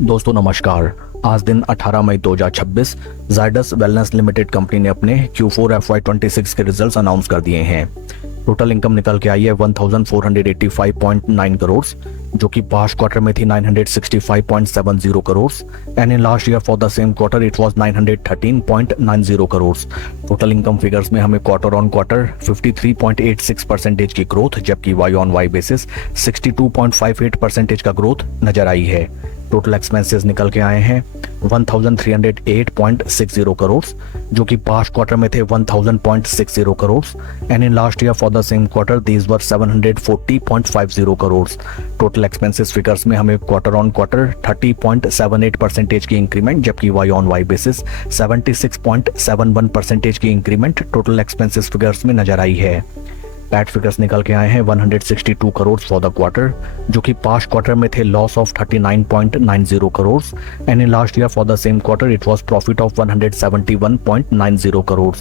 दोस्तों नमस्कार। आज दिन 18 मई 2026 जायडस वेलनेस लिमिटेड कंपनी ने अपने Q4 FY26 के रिजल्ट्स अनाउंस कर दिए हैं। टोटल इनकम निकल के आई है 1485.9 करोड़, जो कि पास्ट क्वार्टर में थी 965.70 crore and in last year for the same quarter it was 913.90 crore. Total income figures में हमें क्वार्टर ऑन क्वार्टर 53.86% की ग्रोथ, जबकि वाई ऑन वाई बेसिस 62.58% का ग्रोथ नजर आई है। टोटल एक्सपेंसेस निकल के आए हैं 1308.60 करोड़, जो कि पास्ट क्वार्टर में थे 1000.60 crore and in last year for the same quarter these were 740.50 crore. Total expenses figures में हमें क्वार्टर ऑन क्वार्टर 30.78% की इंक्रीमेंट, जबकि वाई ऑन वाई बेसिस 76.71% की इंक्रीमेंट टोटल एक्सपेंसेस फिगर्स में नजर आई है। पैट फिगर्स निकल के आए हैं 162 करोड़ फॉर द क्वार्टर, जो कि पास्ट क्वार्टर में थे loss of 39.90 crore and in last year for the same quarter it was profit of 171.90 crore.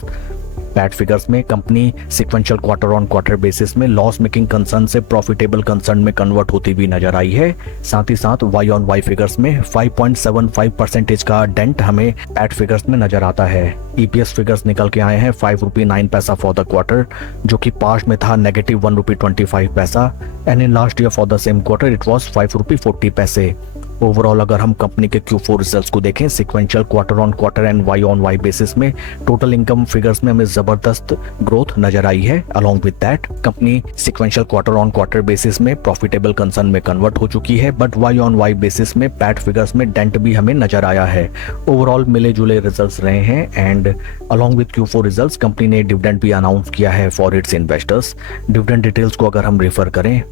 PAT figures में company sequential quarter on quarter basis में लॉस मेकिंग कंसर्न से प्रॉफिटेबल कंसर्न में convert होती हुई नजर आई है। साथ ही साथ वाई ऑन वाई फिगर्स में 5.75% का डेंट हमें पैट फिगर्स में नजर आता है। ईपीएस फिगर्स निकल के आए हैं 5 रुपये 9 पैसा फॉर द क्वार्टर, जो कि पास्ट में था नेगेटिव 1 रुपये 25 पैसा and in last year for the same quarter it was 5 रुपये 40 पैसे। ओवरऑल अगर हम कंपनी के Q4 रिजल्ट्स को देखें sequential quarter on quarter and Y on Y basis में टोटल इनकम फिगर्स में हमें जबरदस्त ग्रोथ नजर आई है। Along with that company sequential quarter on quarter basis में प्रॉफिटेबल कंसर्न में कन्वर्ट हो चुकी है, but Y on Y basis में पैट फिगर्स में डेंट भी हमें नजर आया है। ओवरऑल मिले जुले रिजल्ट्स रहे हैं and along with Q4 results company ने डिविडेंड भी अनाउंस किया है for its investors. Dividend details को अगर हम रेफर करें,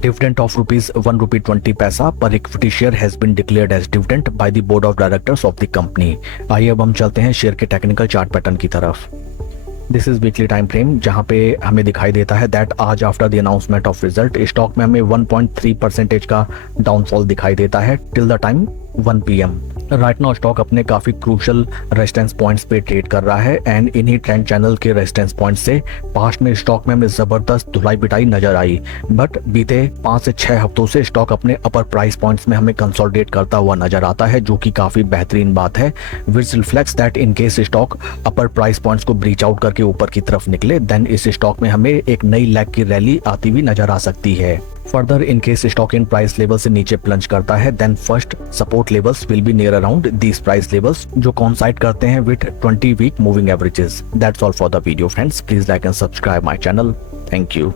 dividend of rupees 1 rupee 20 paisa per equity share has been declared as dividend by the board of directors of the company। आइए अब हम चलते हैं शेयर के टेक्निकल चार्ट पैटर्न की तरफ। This is weekly time frame, जहां पे हमें दिखाई देता है दैट आज after the announcement of result stock में हमें 1.3% का डाउनफॉल दिखाई देता है till the time 1 PM। Right now stock अपने काफी क्रूशियल रेजिस्टेंस पॉइंट्स पे ट्रेड कर रहा है एंड इन्हीं ट्रेंड चैनल के रेजिस्टेंस पॉइंट से पास्ट में स्टॉक में हमें जबरदस्त धुलाई पिटाई नजर आई, बट बीते 5 से 6 हफ्तों से स्टॉक अपने अपर प्राइस पॉइंट्स में हमें कंसोलिडेट करता हुआ नजर आता है, जो कि काफी बेहतरीन बात है। विच reflects that in case stock upper price points को ब्रीच आउट करके ऊपर की तरफ निकले देन इस स्टॉक में हमें एक नई लेग की रैली आती हुई नजर आ सकती है। Further in case stock in price level से नीचे प्लंज करता है then first support levels will be near around these price levels, जो कोइंसाइड करते हैं with 20 week moving averages. That's all for the video friends, please like and subscribe my channel. Thank you.